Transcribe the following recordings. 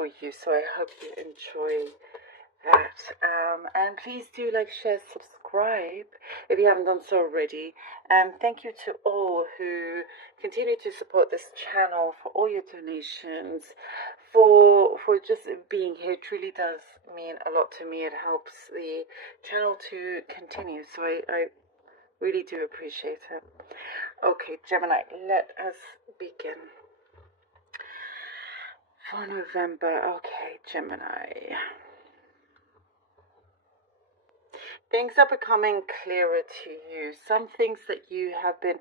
for you. So I hope you enjoy that. And please do like, share, subscribe if you haven't done so already. And thank you to all who continue to support this channel, for all your donations, for just being here. It truly does mean a lot to me. It helps the channel to continue. So I really do appreciate it. Okay, Gemini, let us begin. For November, okay, Gemini. Things are becoming clearer to you. Some things that you've been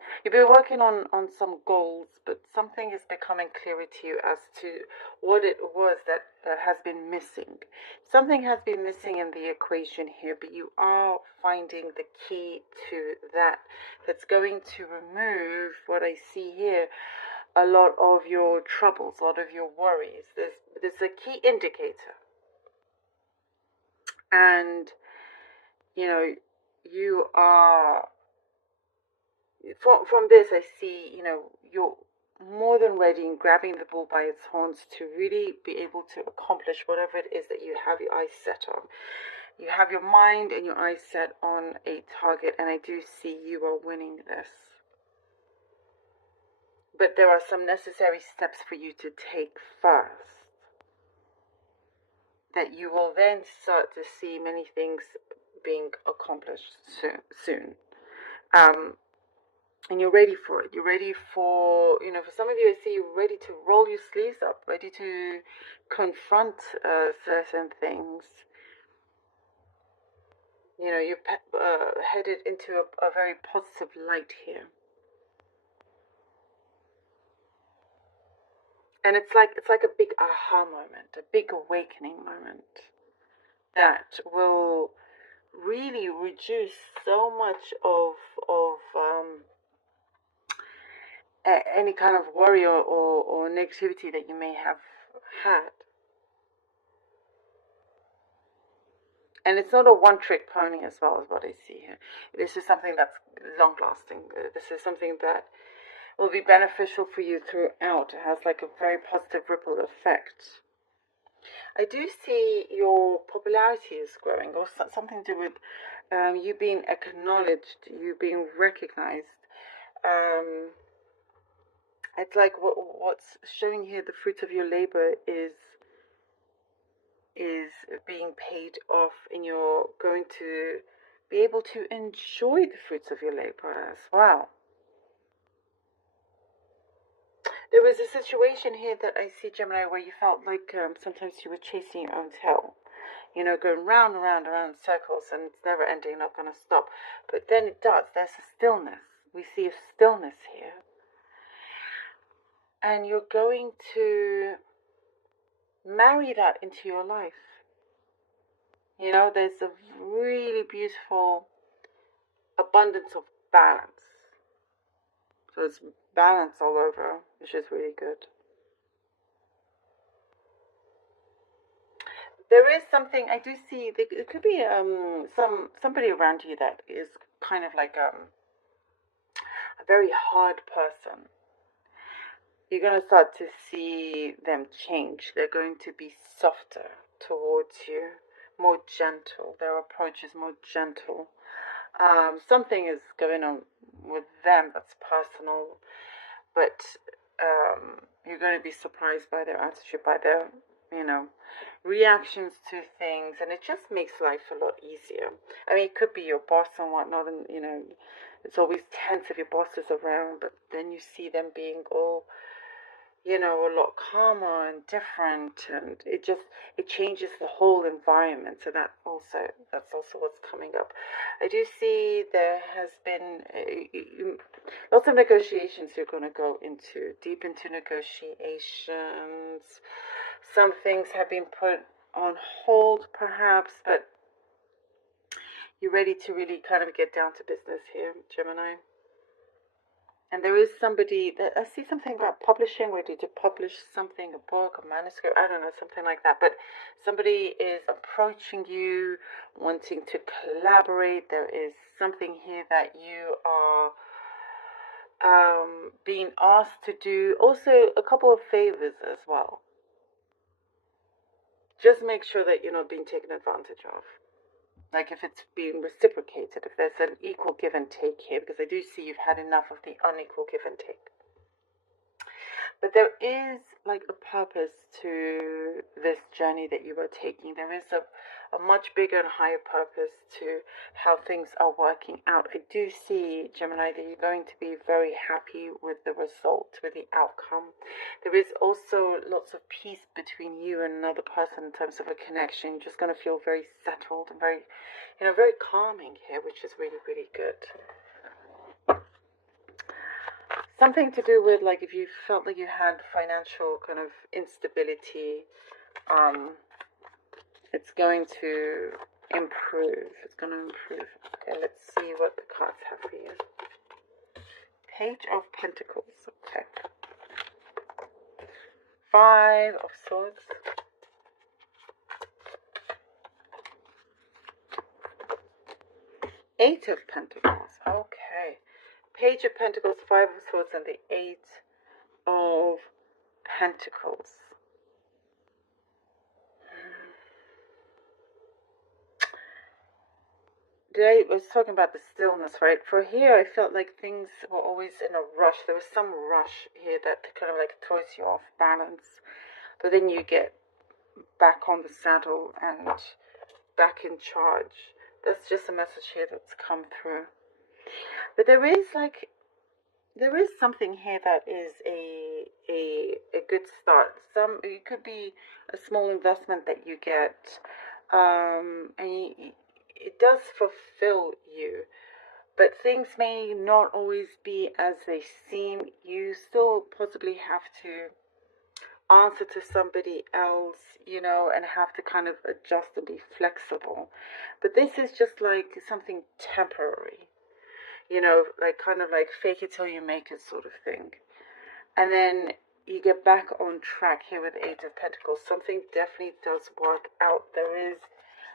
working on some goals, but something is becoming clearer to you as to what it was that has been missing. Something has been missing in the equation here, but you are finding the key to that's going to remove what I see here, a lot of your troubles, a lot of your worries. There's a key indicator. And you know, you are, from this I see, you're more than ready and grabbing the bull by its horns to really be able to accomplish whatever it is that you have your eyes set on. You have your mind and your eyes set on a target, and I do see you are winning this. But there are some necessary steps for you to take first, that you will then start to see many things being accomplished soon. And you're ready for it. You're ready for, for some of you, I see you're ready to roll your sleeves up, ready to confront certain things. You're headed into a very positive light here. And it's like a big aha moment, a big awakening moment that will really reduce so much of any kind of worry or negativity that you may have had. And it's not a one-trick pony as well, as what I see here. This is something that's long-lasting. This is something that will be beneficial for you throughout. It has like a very positive ripple effect. I do see your popularity is growing, or something to do with you being acknowledged, you being recognized. It's like what's showing here, the fruit of your labor is being paid off, and you're going to be able to enjoy the fruits of your labor as well. There was a situation here that I see, Gemini, where you felt like sometimes you were chasing your own tail, going round and round and round in circles, and it's never ending, not going to stop. But then it does. There's a stillness. We see a stillness here. And you're going to marry that into your life. There's a really beautiful abundance of balance. So it's balance all over, which is really good. There is something, I do see, it could be somebody around you that is kind of like a very hard person. You're going to start to see them change. They're going to be softer towards you, more gentle. Their approach is more gentle. Something is going on with them that's personal, but you're going to be surprised by their attitude, by their, reactions to things, and it just makes life a lot easier. I mean, it could be your boss and whatnot, and it's always tense if your boss is around, but then you see them being all, a lot calmer and different, and it changes the whole environment. So that's also what's coming up. I do see there has been lots of negotiations you're going to go into, deep into negotiations. Some things have been put on hold perhaps, but you're ready to really kind of get down to business here, Gemini. And there is somebody that I see something about publishing, ready to publish something, a book, a manuscript, I don't know, something like that. But somebody is approaching you, wanting to collaborate. There is something here that you are being asked to do. Also, a couple of favors as well. just make sure that you're not being taken advantage of. Like if it's being reciprocated, if there's an equal give and take here, because I do see you've had enough of the unequal give and take. But there is like a purpose to this journey that you are taking. There is a much bigger and higher purpose to how things are working out. I do see, Gemini, that you're going to be very happy with the result, with the outcome. There is also lots of peace between you and another person in terms of a connection. You're just going to feel very settled and very, very calming here, which is really, really good. Something to do with, like, if you felt like you had financial kind of instability, it's going to improve. It's going to improve. Okay, let's see what the cards have for you. Page of Pentacles. Okay. 5 of Swords. Eight of Pentacles. Okay. Page of Pentacles, 5 of Swords, and the 8 of Pentacles. Today I was talking about the stillness, right? For here, I felt like things were always in a rush. There was some rush here that kind of like throws you off balance. But then you get back on the saddle and back in charge. That's just a message here that's come through. But there is something here that is a good start. It could be a small investment that you get, and it does fulfill you. But things may not always be as they seem. You still possibly have to answer to somebody else, and have to kind of adjust and be flexible. But this is just like something temporary. Like kind of like fake it till you make it sort of thing. And then you get back on track here with 8 of Pentacles. Something definitely does work out. There is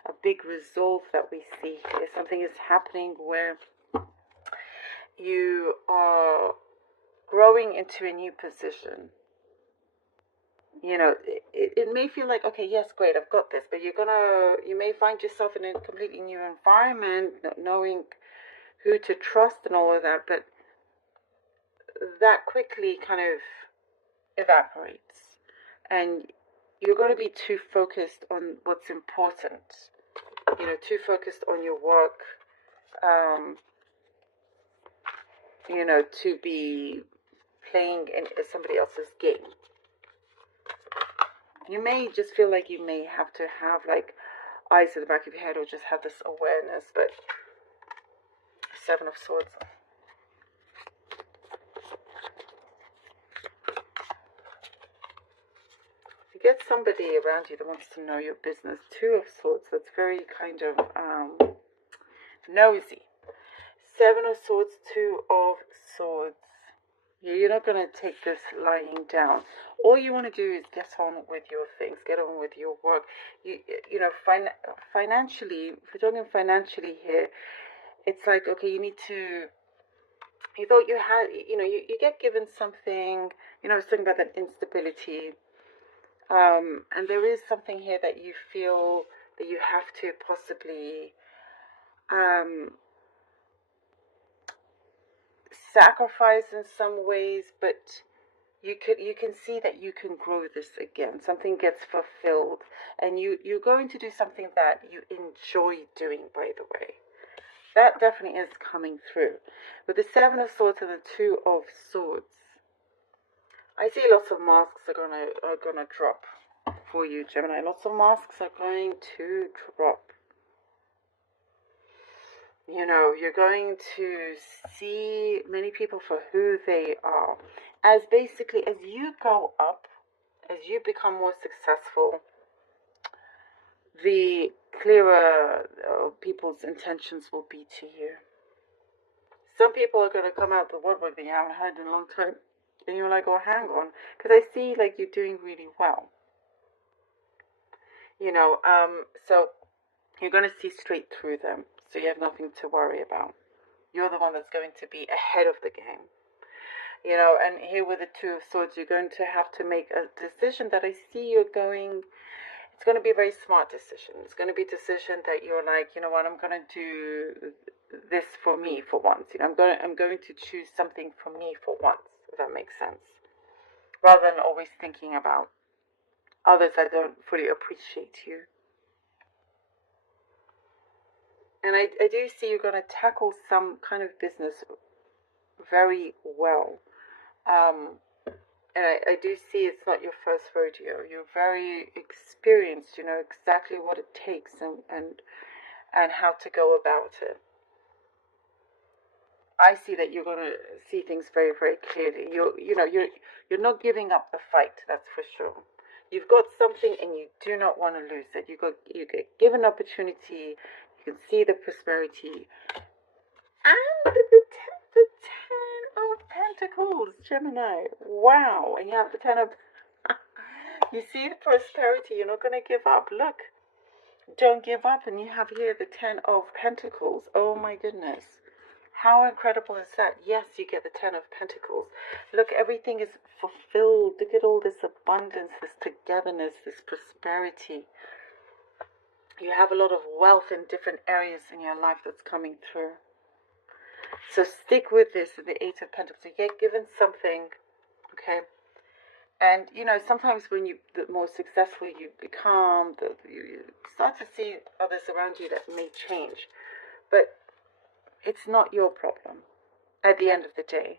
a big resolve that we see here. Something is happening where you are growing into a new position. It may feel like, okay, yes, great, I've got this. But you may find yourself in a completely new environment, not knowing who to trust and all of that, but that quickly kind of evaporates, and you're going to be too focused on what's important, too focused on your work, to be playing in somebody else's game. You may just feel like you may have to have like eyes at the back of your head, or just have this awareness. But 7 of Swords. You get somebody around you that wants to know your business. 2 of Swords. That's very kind of nosy. 7 of Swords, 2 of Swords. You're not going to take this lying down. All you want to do is get on with your things, get on with your work. Financially, if we're talking financially here, it's like, okay, you thought you had, you get given something, I was talking about that instability. And there is something here that you feel that you have to possibly sacrifice in some ways, but you can see that you can grow this again. Something gets fulfilled, and you're going to do something that you enjoy doing, by the way. That definitely is coming through. With the 7 of Swords and the 2 of Swords, I see lots of masks are gonna drop for you, Gemini. Lots of masks are going to drop. You're going to see many people for who they are. As you go up, as you become more successful, the clearer people's intentions will be to you. Some people are going to come out the woodwork that you haven't heard in a long time. And you're like, oh, hang on. Because I see like you're doing really well. So you're going to see straight through them. So you have nothing to worry about. You're the one that's going to be ahead of the game. And here with the 2 of Swords, you're going to have to make a decision that I see you're going It's going to be a very smart decision. It's going to be a decision that you're like, you know what, I'm going to do this for me for once. You know, I'm going to choose something for me for once, if that makes sense. Rather than always thinking about others that don't fully appreciate you. And I do see you're going to tackle some kind of business very well. And I do see it's not your first rodeo. You're very experienced. You know exactly what it takes and how to go about it. I see that you're going to see things very, very clearly. You're not giving up the fight. That's for sure. You've got something and you do not want to lose it. You get given opportunity. You can see the prosperity. And the 10 of Pentacles, Gemini. Wow. And you have the 10 of... You see the prosperity. You're not going to give up. Look. Don't give up. And you have here the 10 of Pentacles. Oh my goodness. How incredible is that? Yes, you get the 10 of Pentacles. Look, everything is fulfilled. Look at all this abundance, this togetherness, this prosperity. You have a lot of wealth in different areas in your life that's coming through. So stick with this, the 8 of Pentacles. You get given something, okay? And, you know, sometimes when the more successful you become, you start to see others around you that may change. But it's not your problem at the end of the day.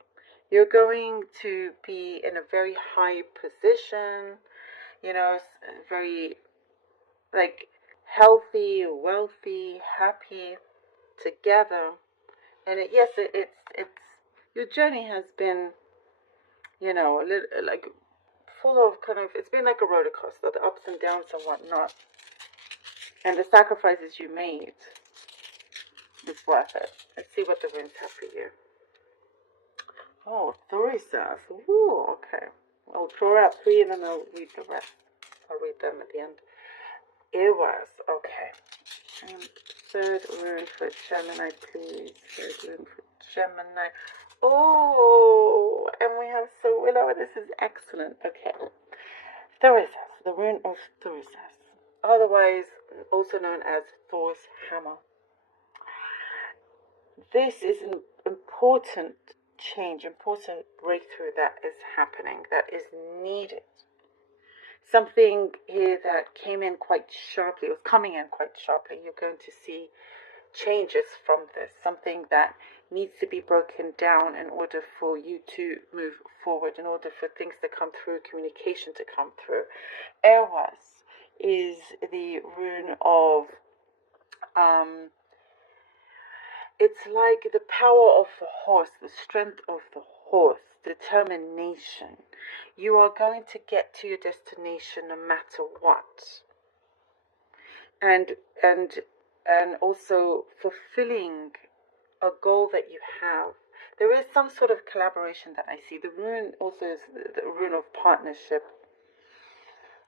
You're going to be in a very high position, you know, very, like, healthy, wealthy, happy, together. And it's your journey has been, you know, a little, like, full of kind of, it's been like a roller coaster, the ups and downs and whatnot. And the sacrifices you made, it's worth it. Let's see what the runes have for you. Oh, 3 stars. Ooh, okay. I'll draw out 3 and then I'll read the rest. I'll read them at the end. It was, okay. And 3rd rune for Gemini, please. 3rd rune for Gemini. Oh, and we have so Willow. This is excellent. Okay. Thurisas, the rune of Thurisas. Otherwise, also known as Thor's hammer. This is an important change, important breakthrough that is happening, that is needed. Something here that came in quite sharply, was coming in quite sharply. You're going to see changes from this, something that needs to be broken down in order for you to move forward, in order for things to come through, communication to come through. Eros is the rune of, it's like the power of the horse, the strength of the horse, determination. You are going to get to your destination no matter what. And also fulfilling a goal that you have. There is some sort of collaboration that I see. The rune also is the rune of partnership.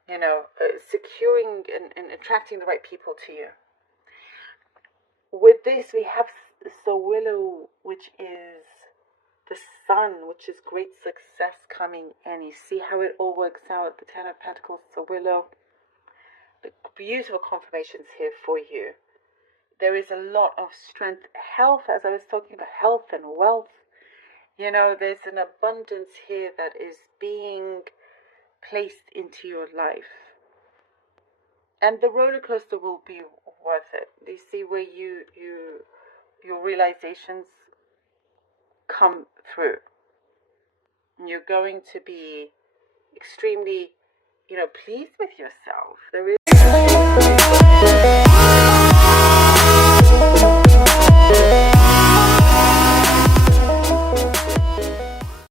You know, securing and attracting the right people to you. With this, we have Willow, which is the sun, which is great success coming in. You see how it all works out. The 10 of Pentacles, Willow. The beautiful confirmations here for you. There is a lot of strength, health, as I was talking about, health and wealth. You know, there's an abundance here that is being placed into your life. And the roller coaster will be worth it. You see where your realizations come through. You're going to be extremely, you know, pleased with yourself. There is